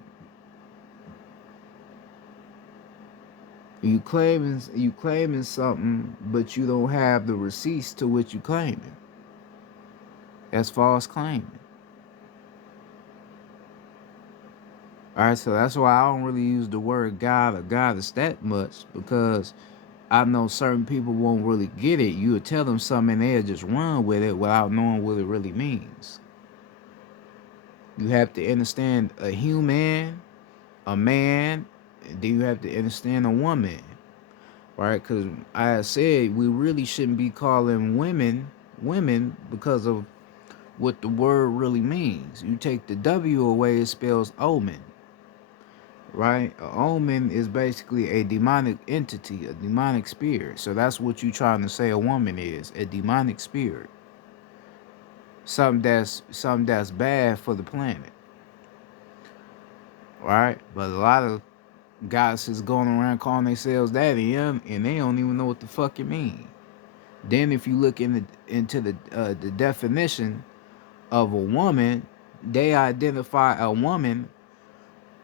You claiming something, but you don't have the receipts to what you claiming. That's false claiming. All right, so that's why I don't really use the word God or goddess that much, because I know certain people won't really get it. You would tell them something and they'll just run with it without knowing what it really means. You have to understand a human, a man, and then you have to understand a woman. right? Because I said we really shouldn't be calling women women because of what the word really means. You take the W away, it spells omen, right? A omen is basically a demonic entity, a demonic spirit. So that's what you trying to say a woman is, a demonic spirit. Something that's bad for the planet, right? But a lot of guys is going around calling themselves that, and they don't even know what the fuck it means. Then if you look into the definition of a woman, they identify a woman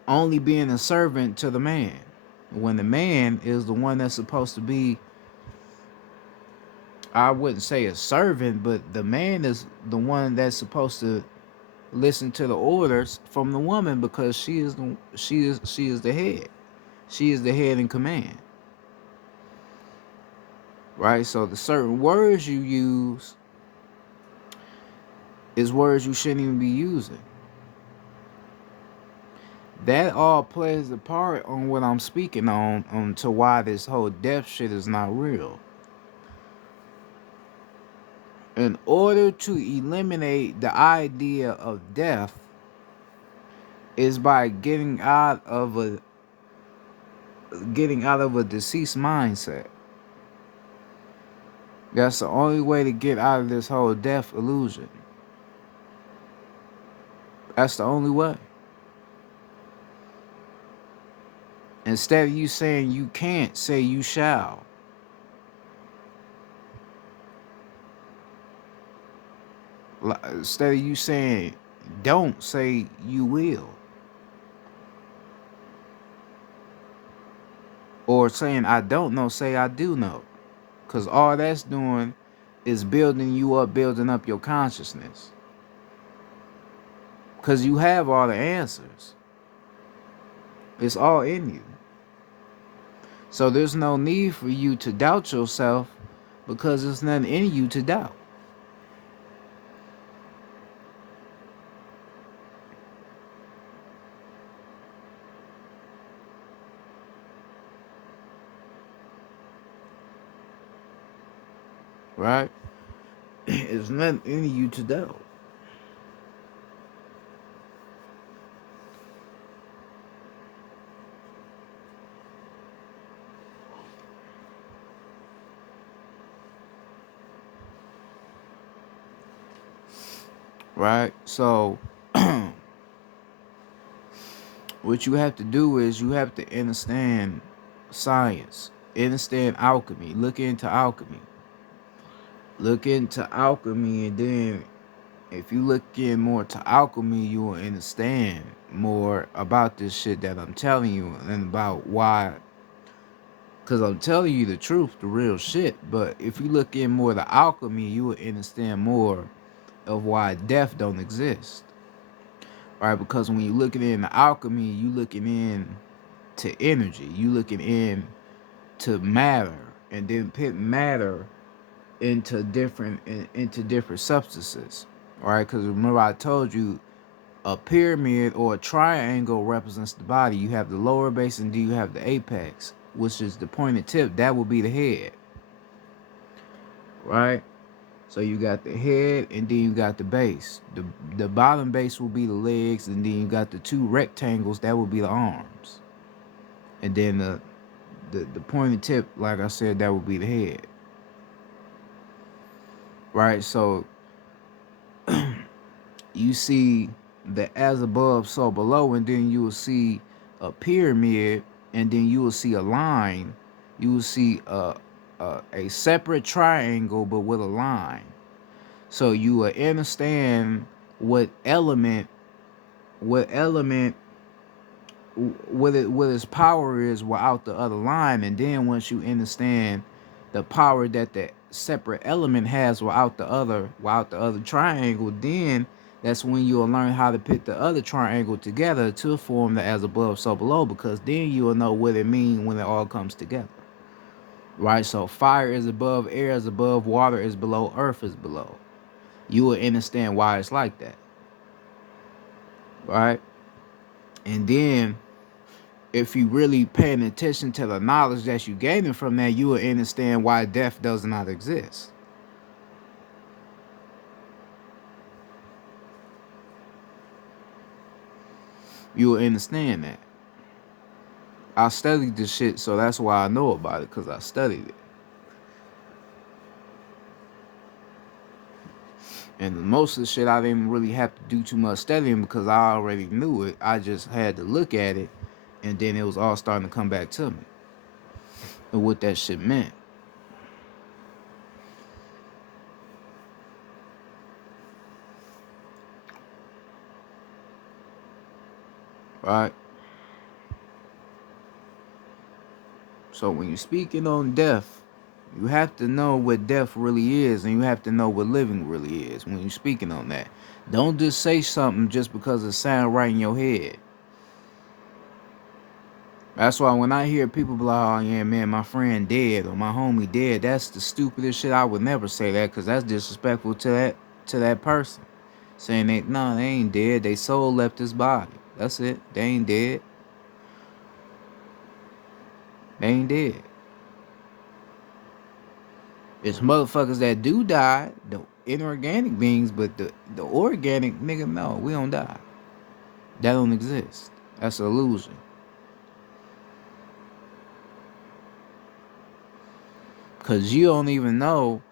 only being a servant to the man, when the man is the one that's supposed to be, I wouldn't say a servant, but the man is the one that's supposed to listen to the orders from the woman, because she is the head. She is the head in command, right? So the certain words you use is words you shouldn't even be using. That all plays a part on what I'm speaking on to why this whole death shit is not real. In order to eliminate the idea of death is by getting out of a deceased mindset. That's the only way to get out of this whole death illusion. That's the only way. Instead of you saying you can't, say you shall. Instead of you saying don't, say you will. Or saying I don't know, say I do know. Because all that's doing is building you up, building up your consciousness. Because you have all the answers. It's all in you. So there's no need for you to doubt yourself, because there's nothing in you to doubt. Right? There's nothing in you to doubt. Right? So what you have to do is you have to understand science, understand alchemy, look into alchemy. Look into alchemy, and then if you look in more to alchemy, you will understand more about this shit that I'm telling you, and about why. Because I'm telling you the truth, the real shit. But if you look in more to alchemy, you will understand more of why death don't exist. Right? Because when you're looking into alchemy, you looking in to energy. You looking in to matter, and then put matter into different substances. Right? Because remember I told you a pyramid or a triangle represents the body. You have the lower base, and then you have the apex, which is the pointed tip. That will be the head. Right? So you got the head, and then you got the base. The bottom base will be the legs, and then you got the two rectangles. That will be the arms. And then the pointed tip, like I said, that would be the head. Right? So you see the as above, so below, and then you will see a pyramid, and then you will see a line. You will see a separate triangle, but with a line. So you will understand what element, what element, what its power is without the other line, and then once you understand the power that the separate element has without the other triangle, then that's when you'll learn how to put the other triangle together to form the as above so below, because then you will know what it means when it all comes together. Right? So fire is above, air is above, water is below, earth is below. You will understand why it's like that. Right? And then if you really paying attention to the knowledge that you gaining from that, you will understand why death does not exist. You will understand that. I studied this shit, so that's why I know about it, because I studied it. And most of the shit I didn't really have to do too much studying because I already knew it. I just had to look at it, and then it was all starting to come back to me and what that shit meant. Right? So when you're speaking on death, you have to know what death really is, and you have to know what living really is when you're speaking on that. Don't just say something just because it sounds right in your head. That's why when I hear people be like, oh yeah, man, my friend dead or my homie dead, that's the stupidest shit. I would never say that because that's disrespectful to that person. Saying they ain't dead. They soul left his body. That's it. They ain't dead. They ain't dead. It's motherfuckers that do die, the inorganic beings, but the organic nigga, no, we don't die. That don't exist. That's an illusion. Cause you don't even know.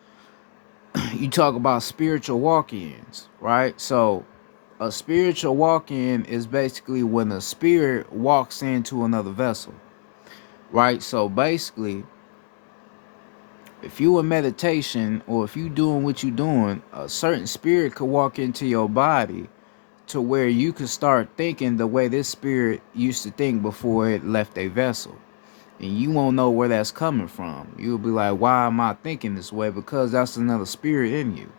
You talk about spiritual walk-ins, right? So a spiritual walk-in is basically when a spirit walks into another vessel, right? So basically, if you in meditation or if you doing what you doing, a certain spirit could walk into your body to where you could start thinking the way this spirit used to think before it left a vessel. And you won't know where that's coming from. You'll be like, why am I thinking this way? Because that's another spirit in you.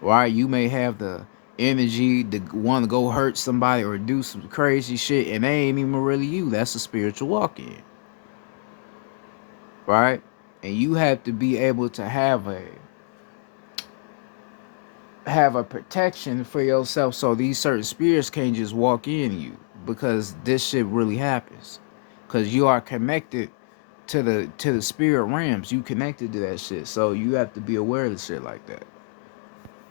Right? You may have the energy to want to go hurt somebody or do some crazy shit, and they ain't even really you. That's a spiritual walk-in. Right? And you have to be able to have a protection for yourself so these certain spirits can't just walk in you, because this shit really happens. Because you are connected to the spirit realms. You connected to that shit. So you have to be aware of the shit like that.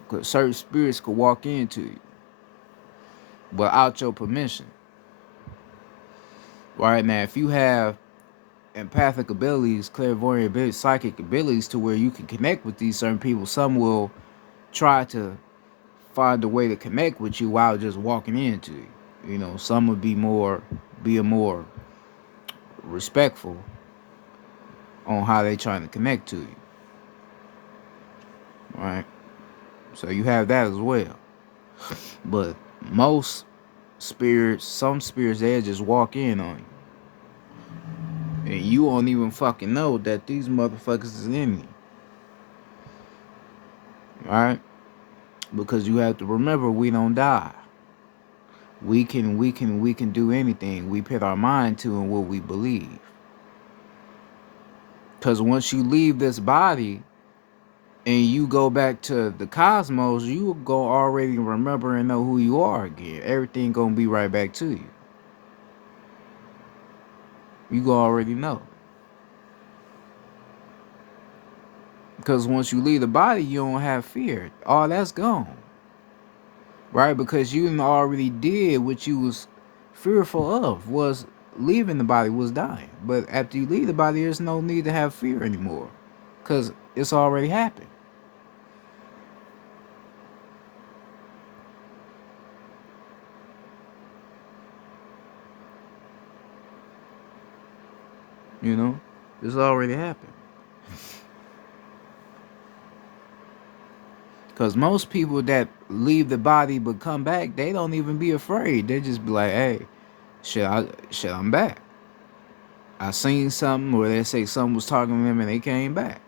Because certain spirits could walk into you without your permission. Right now, if you have empathic abilities, clairvoyant abilities, psychic abilities to where you can connect with these certain people, some will try to find a way to connect with you while just walking into you. You know, some would be more respectful on how they trying to connect to you. Right? So you have that as well. But most spirits, some spirits, they'll just walk in on you. And you won't even fucking know that these motherfuckers is in you. Right? Because you have to remember, we don't die. We can do anything we put our mind to and what we believe. Because once you leave this body and you go back to the cosmos, you go already remember and know who you are again. Everything gonna be right back to you. You go already know. Because once you leave the body, you don't have fear. All that's gone. Right? Because you already did what you was fearful of, was leaving the body, was dying. But after you leave the body, there's no need to have fear anymore. Because it's already happened. You know? It's already happened. Because most people that leave the body but come back, they don't even be afraid. They just be like, hey, I'm back. I seen something, or they say something was talking to them and they came back.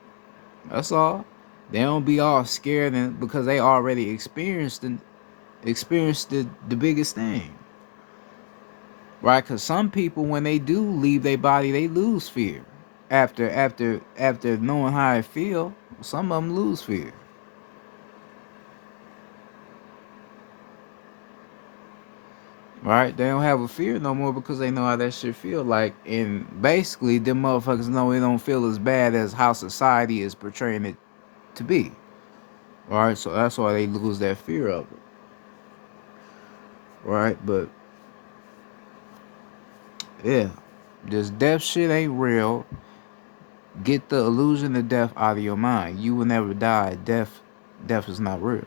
That's all. They don't be all scared because they already experienced the biggest thing. Right? Because some people, when they do leave their body, they lose fear. After knowing how it feel, some of them lose fear. Right? They don't have a fear no more because they know how that shit feel like. And basically, them motherfuckers know it don't feel as bad as how society is portraying it to be. Right? So that's why they lose that fear of it. Right? But yeah, this death shit ain't real. Get the illusion of death out of your mind. You will never die. Death is not real.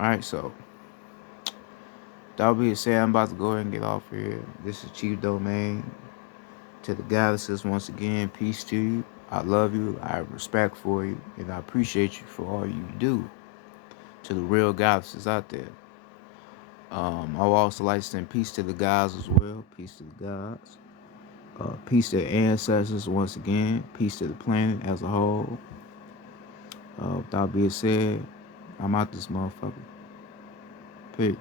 Alright, so that being said, I'm about to go ahead and get off here. This is Chief Domain. To the goddesses, once again, peace to you. I love you. I have respect for you. And I appreciate you for all you do to the real goddesses out there. I would also like to send peace to the gods as well. Peace to the gods. Peace to the ancestors once again. Peace to the planet as a whole. With that being said, I'm out this motherfucker. Peace.